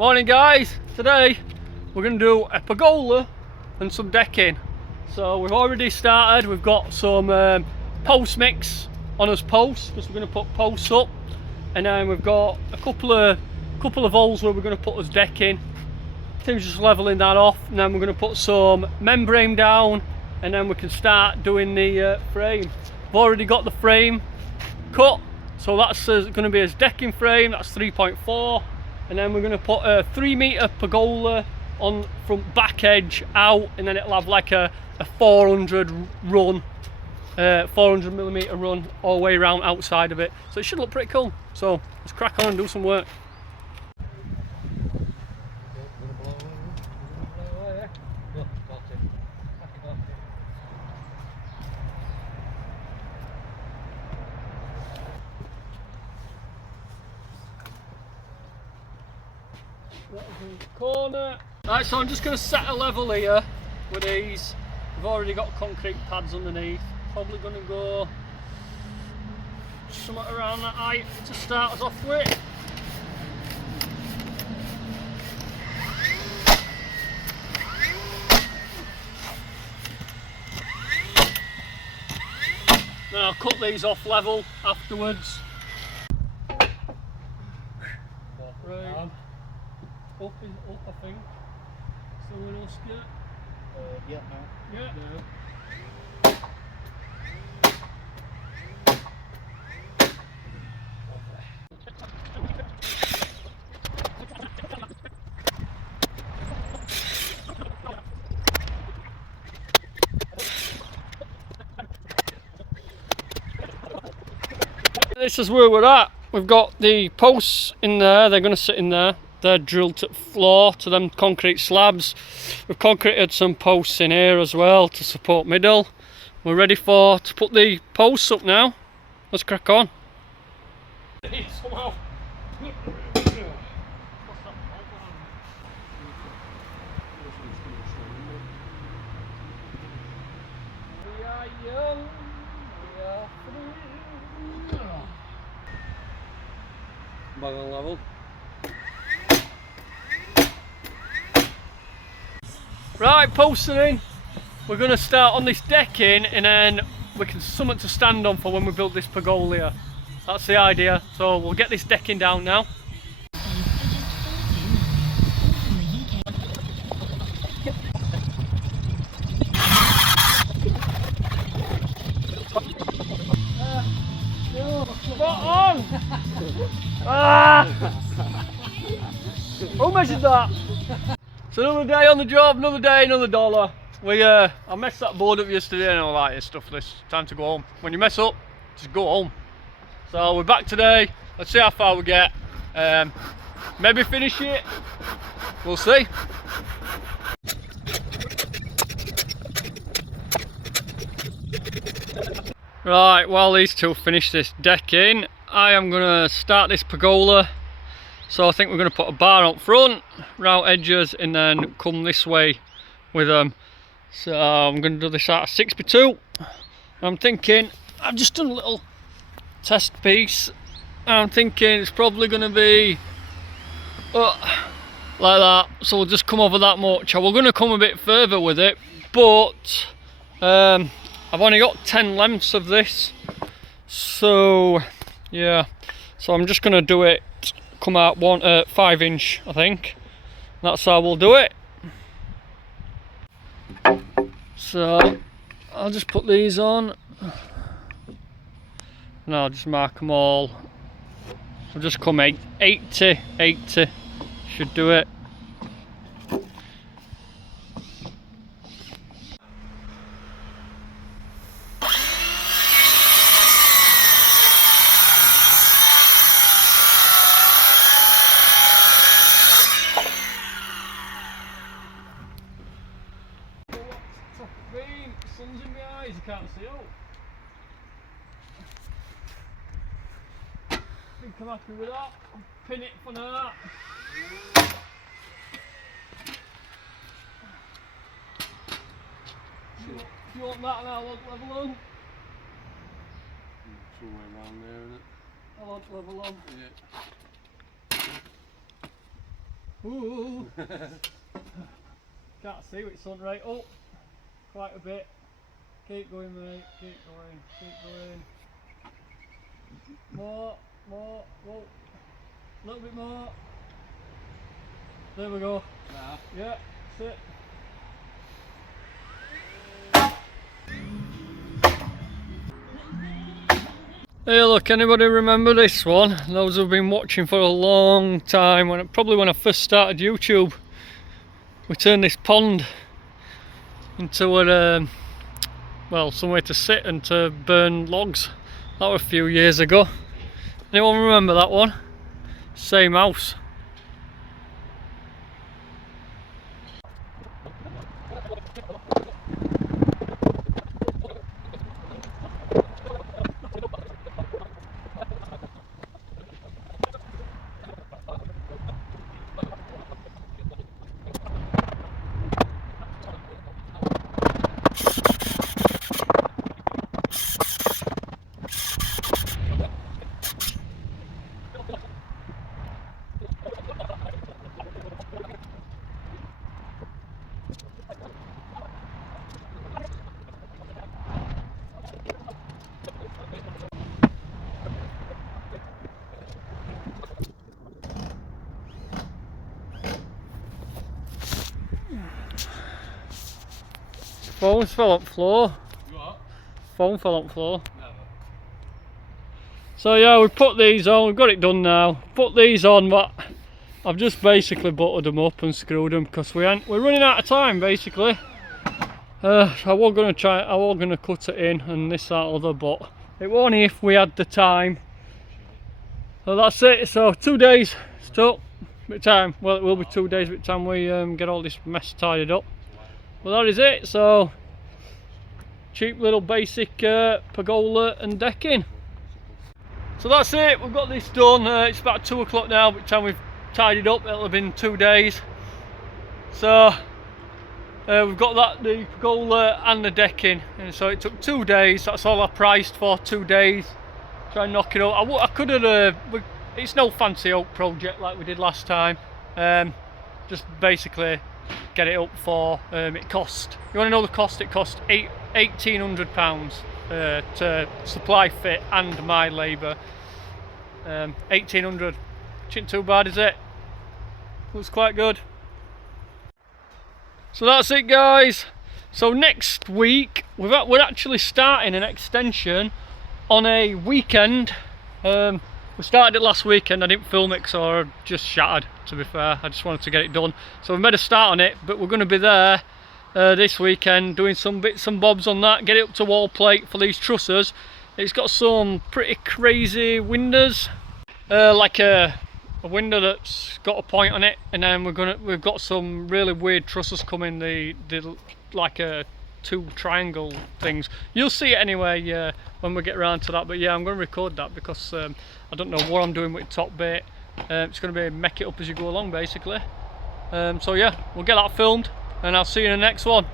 Morning guys, today we're going to do a pergola and some decking. So we've already started, we've got some post mix on us posts because we're going to put posts up, and then we've got a couple of holes where we're going to put us decking. Tim's just levelling that off, and then we're going to put some membrane down, and then we can start doing the frame. I've already got the frame cut, so that's going to be his decking frame. That's 3.4, and then we're going to put a 3-meter pergola on front back edge out, and then it'll have like a 400 run, 400mm run all the way around outside of it. So it should look pretty cool. So let's crack on and do some work. Corner. Right, so I'm just going to set a level here with these. We've already got concrete pads underneath. Probably going to go somewhat around that height to start us off with. Then I'll cut these off level afterwards. Right. Up, I think. Still in us yet? Yeah, no. Yeah. No. This is where we're at. We've got the posts in there, they're going to sit in there. They're drilled to the floor to them concrete slabs. We've concreted some posts in here as well to support middle. We're ready to put the posts up now. Let's crack on. Bang on level. Right, posting in. We're going to start on this decking, and then we can something to stand on for when we build this pergola. That's the idea. So we'll get this decking down now. Spot on! Ah! Who measured that? It's another day on the job, another day, another dollar. I messed that board up yesterday and all that stuff. This time to go home. When you mess up, just go home. So we're back today. Let's see how far we get. Maybe finish it. We'll see. Right, while these two finish this decking, I am going to start this pergola. So I think we're going to put a bar up front, round edges, and then come this way with them. So I'm going to do this out of 6x2. I'm thinking, I've just done a little test piece. I'm thinking it's probably going to be like that. So we'll just come over that much. We're going to come a bit further with it, but I've only got 10 lengths of this. So yeah, so I'm just going to do it. Come out 5 inch, I think. That's how we'll do it. So I'll just put these on and I'll just mark them all. I'll just come 80 should do it. Sun's in my eyes, you can't see out. I think I'm happy with that. I'll pin it for now. Do you want that and I'll level on? Somewhere around there, isn't it? I want level on. Yeah. Ooh. Can't see with sun right up. Quite a bit. Keep going, mate. Keep going. Keep going. More. More. Whoa. A little bit more. There we go. Nah. Yeah, that's it. Hey look, anybody remember this one? Those who've been watching for a long time, probably when I first started YouTube, we turned this pond into a, well, somewhere to sit and to burn logs. That was a few years ago. Anyone remember that one? Same house. Phones fell on the floor. What? Phone fell on the floor. Never. So yeah, we put these on, we've got it done now. Put these on, but I've just basically buttered them up and screwed them because we're running out of time basically. I was gonna cut it in and this, that, other, but it was only if we had the time. So that's it. So 2 days still, bit of time. Well, it will be 2 days by the time we get all this mess tidied up. Well, that is it. So cheap little basic pergola and decking. So that's it, we've got this done. It's about 2 o'clock now. By the time we've tidied up, it'll have been 2 days. So we've got that, the pergola and the decking, and so it took 2 days. That's all I priced for, 2 days. Try and knock it up. I could have. It's no fancy oak project like we did last time. Just basically get it up for. It cost. You want to know the cost? It cost £1,800 to supply, fit, and my labour. 1,800. Isn't too bad, is it? Looks quite good. So that's it, guys. So next week we're actually starting an extension on a weekend. We started it last weekend. I didn't film it because I was just shattered, to be fair. I just wanted to get it done. So we made a start on it, but we're going to be there this weekend doing some bits and bobs on that, get it up to wall plate for these trusses. It's got some pretty crazy windows, like a window that's got a point on it, and then we've got some really weird trusses coming. The like a 2 triangle things. You'll see it anyway when we get around to that. But yeah, I'm going to record that because I don't know what I'm doing with the top bit. It's going to be make it up as you go along basically. So yeah, we'll get that filmed and I'll see you in the next one.